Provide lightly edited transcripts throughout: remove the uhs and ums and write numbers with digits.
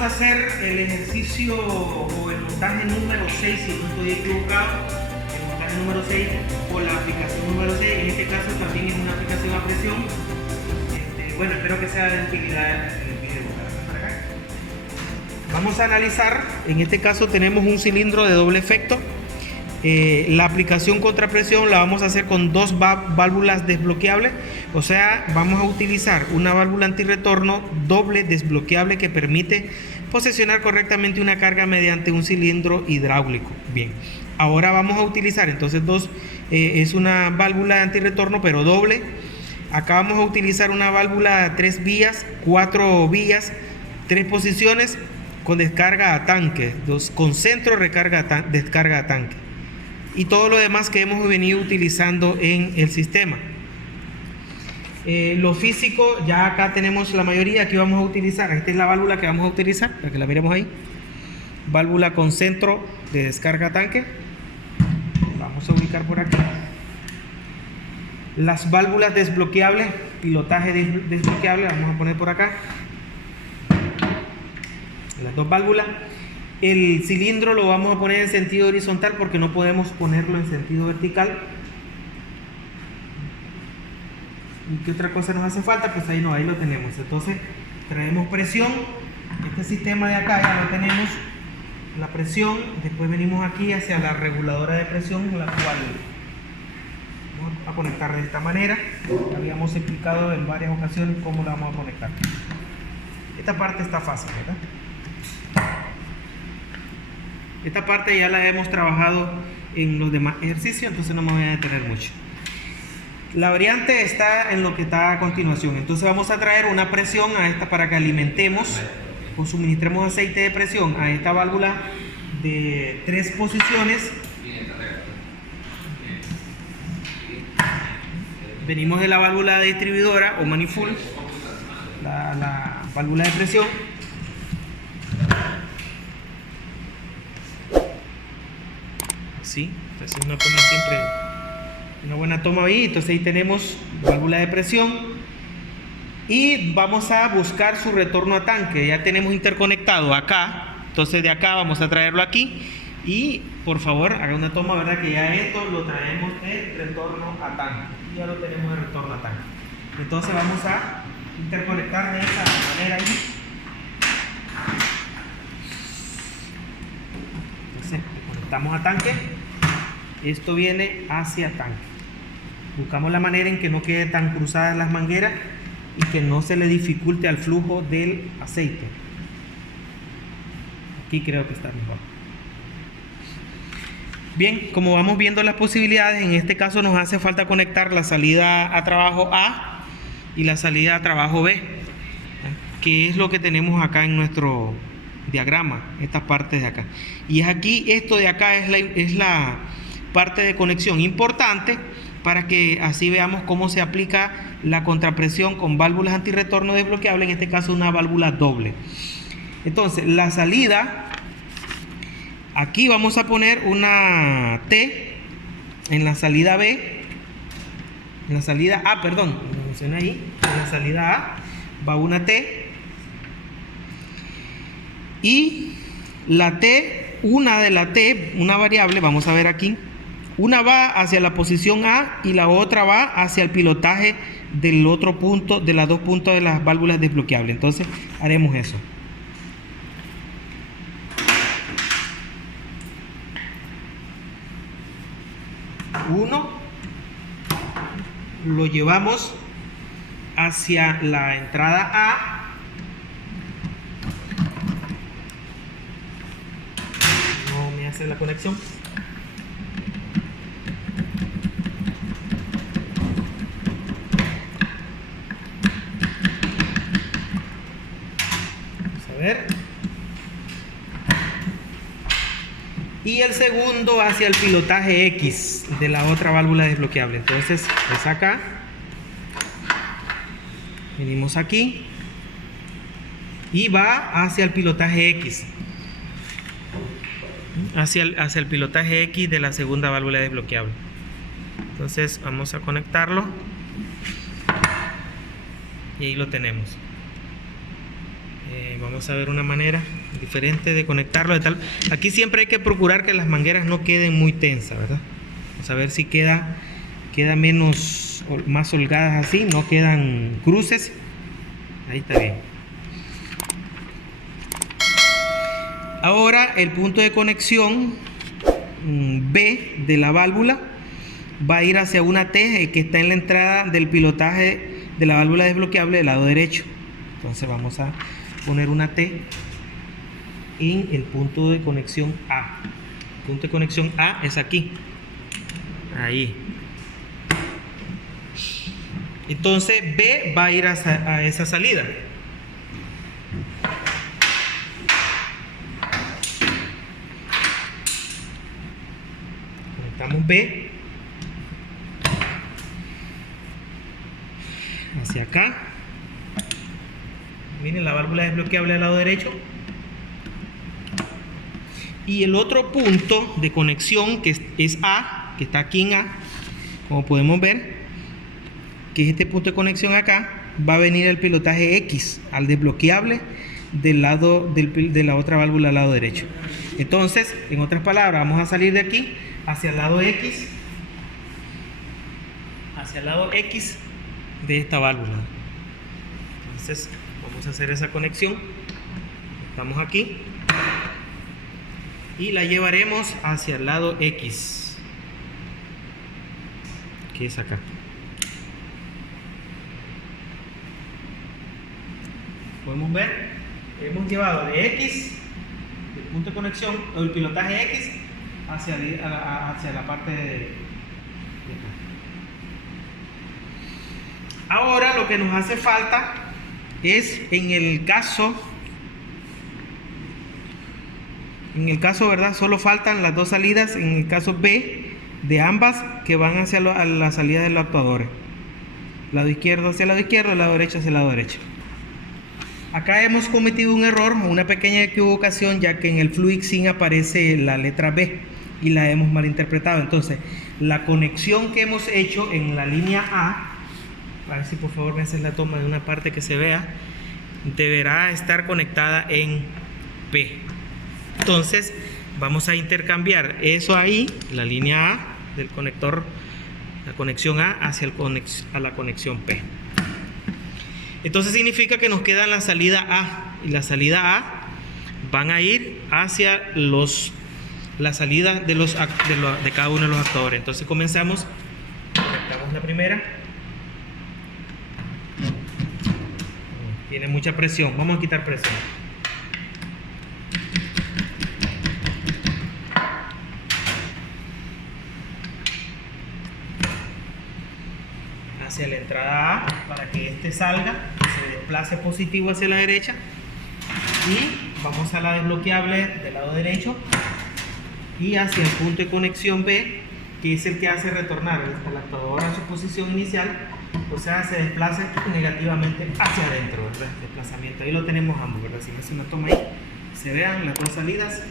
vamos a hacer el ejercicio o el montaje número 6, si no estoy equivocado, el montaje número 6 o la aplicación número 6. En este caso también es una aplicación a presión. Bueno, espero que sea de utilidad el video. Para acá. Vamos a analizar, en este caso tenemos un cilindro de doble efecto. La aplicación contra presión la vamos a hacer con dos válvulas desbloqueables, o sea, vamos a utilizar una válvula antirretorno doble desbloqueable que permite posicionar correctamente una carga mediante un cilindro hidráulico. Bien, ahora vamos a utilizar entonces es una válvula antirretorno pero doble. Acá vamos a utilizar una válvula 3 vías, 4 vías, 3 posiciones con descarga a tanque, con centro descarga a tanque. Y todo lo demás que hemos venido utilizando en el sistema. Lo físico, ya acá tenemos la mayoría. Aquí vamos a utilizar, esta es la válvula que vamos a utilizar, para que la miremos ahí. Válvula con centro de descarga a tanque. Vamos a ubicar por aquí. Las válvulas desbloqueables, pilotaje desbloqueable, vamos a poner por acá. Las dos válvulas. El cilindro lo vamos a poner en sentido horizontal porque no podemos ponerlo en sentido vertical. ¿Y qué otra cosa nos hace falta? Pues ahí no, ahí lo tenemos. Entonces traemos presión. Este sistema de acá ya lo tenemos. La presión. Después venimos aquí hacia la reguladora de presión, la cual vamos a conectar de esta manera. Habíamos explicado en varias ocasiones cómo la vamos a conectar. Esta parte está fácil, ¿verdad? Esta parte ya la hemos trabajado en los demás ejercicios, entonces no me voy a detener mucho. La variante está en lo que está a continuación. Entonces vamos a traer una presión a esta para que alimentemos o suministremos aceite de presión a esta válvula de 3 posiciones. Venimos de la válvula distribuidora o manifold, la válvula de presión. Sí, entonces una toma siempre, una buena toma ahí. Entonces ahí tenemos válvula de presión y vamos a buscar su retorno a tanque. Ya tenemos interconectado acá, entonces de acá vamos a traerlo aquí y por favor haga una toma, ¿verdad? Que ya esto lo traemos de retorno a tanque, ya lo tenemos de retorno a tanque. Entonces vamos a interconectar de esta manera ahí. Entonces conectamos a tanque. Esto viene hacia tanque. Buscamos la manera en que no quede tan cruzadas las mangueras y que no se le dificulte al flujo del aceite. Aquí creo que está mejor. Bien, como vamos viendo las posibilidades, en este caso nos hace falta conectar la salida a trabajo A y la salida a trabajo B, que es lo que tenemos acá en nuestro diagrama, estas partes de acá. Y es aquí, esto de acá es la parte de conexión importante para que así veamos cómo se aplica la contrapresión con válvulas antirretorno desbloqueables, en este caso una válvula doble. Entonces la salida, aquí vamos a poner una T en la salida B, en la salida A, perdón, no funciona ahí, en la salida A va una T y la T, una de la T, una variable, vamos a ver aquí. Una va hacia la posición A y la otra va hacia el pilotaje del otro punto, de las dos puntos de las válvulas desbloqueables. Entonces haremos eso. Uno lo llevamos hacia la entrada A. No me hace la conexión. Ver. Y el segundo hacia el pilotaje X de la otra válvula desbloqueable. Entonces es acá, venimos aquí y va hacia el pilotaje X, hacia el pilotaje X de la segunda válvula desbloqueable. Entonces vamos a conectarlo y ahí lo tenemos. Vamos a ver una manera diferente de conectarlo de tal. Aquí siempre hay que procurar que las mangueras no queden muy tensas, ¿verdad? Vamos a ver si queda menos, más holgadas así, no quedan cruces. Ahí está bien. Ahora el punto de conexión B de la válvula va a ir hacia una T que está en la entrada del pilotaje de la válvula desbloqueable del lado derecho. Entonces vamos a poner una T en el punto de conexión A. El punto de conexión A es aquí. Ahí. Entonces B va a ir a esa salida. Conectamos B hacia acá. Miren la válvula desbloqueable al lado derecho. Y el otro punto de conexión que es A, que está aquí en A, como podemos ver, que es este punto de conexión acá, va a venir el pilotaje X al desbloqueable del lado de la otra válvula al lado derecho. Entonces, en otras palabras, vamos a salir de aquí hacia el lado X, de esta válvula. Entonces vamos a hacer esa conexión. Estamos aquí y la llevaremos hacia el lado X, que es acá. Podemos ver, hemos llevado de X, del punto de conexión, o el pilotaje X, hacia la parte de acá. Ahora lo que nos hace falta es en el caso, ¿verdad? Solo faltan las dos salidas en el caso B de ambas que van hacia la salida de los actuadores. Lado izquierdo hacia el lado izquierdo, el lado derecho hacia el lado derecho. Acá hemos cometido un error, una pequeña equivocación, ya que en el Fluid Sync aparece la letra B y la hemos malinterpretado. Entonces, la conexión que hemos hecho en la línea A, a ver si por favor me haces la toma de una parte que se vea, deberá estar conectada en P. Entonces, vamos a intercambiar eso ahí, la línea A del conector, la conexión A hacia la conexión P. Entonces significa que nos queda la salida A, y la salida A van a ir hacia la salida de cada uno de los actuadores. Entonces comenzamos, conectamos la primera. Tiene mucha presión, vamos a quitar presión. Hacia la entrada A para que este salga, se desplace positivo hacia la derecha, y vamos a la desbloqueable del lado derecho y hacia el punto de conexión B, que es el que hace retornar el actuador a su posición inicial, o sea, se desplaza negativamente hacia adentro, ¿verdad? Desplazamiento, ahí lo tenemos ambos, ¿verdad? Si me hace una toma ahí, se vean las dos salidas.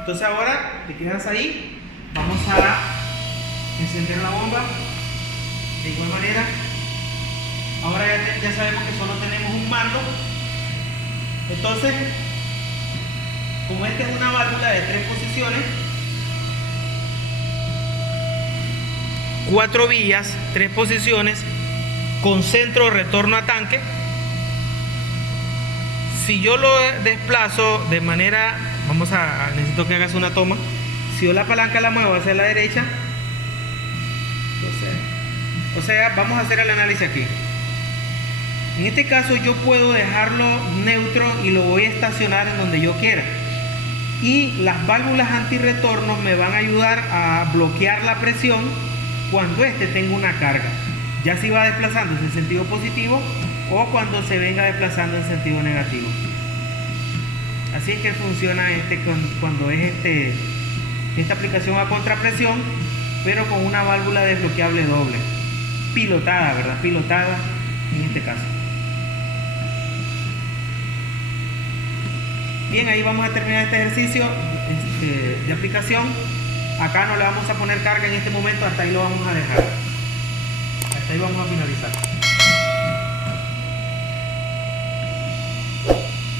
Entonces ahora te quedas ahí, vamos a encender la bomba. De igual manera, ahora ya sabemos que solo tenemos un mando. Entonces, como esta es una válvula de 3 posiciones, 4 vías, 3 posiciones, con centro retorno a tanque, si yo lo desplazo de manera, necesito que hagas una toma, si yo la palanca la muevo hacia la derecha, o sea, vamos a hacer el análisis aquí. En este caso yo puedo dejarlo neutro y lo voy a estacionar en donde yo quiera. Y las válvulas antirretorno me van a ayudar a bloquear la presión cuando este tenga una carga. Ya si va desplazando en sentido positivo o cuando se venga desplazando en sentido negativo. Así es que funciona cuando es esta aplicación a contrapresión, pero con una válvula desbloqueable doble. Pilotada, ¿verdad? Pilotada en este caso. Bien, ahí vamos a terminar este ejercicio de aplicación. Acá no le vamos a poner carga en este momento, hasta ahí lo vamos a dejar. Hasta ahí vamos a finalizar.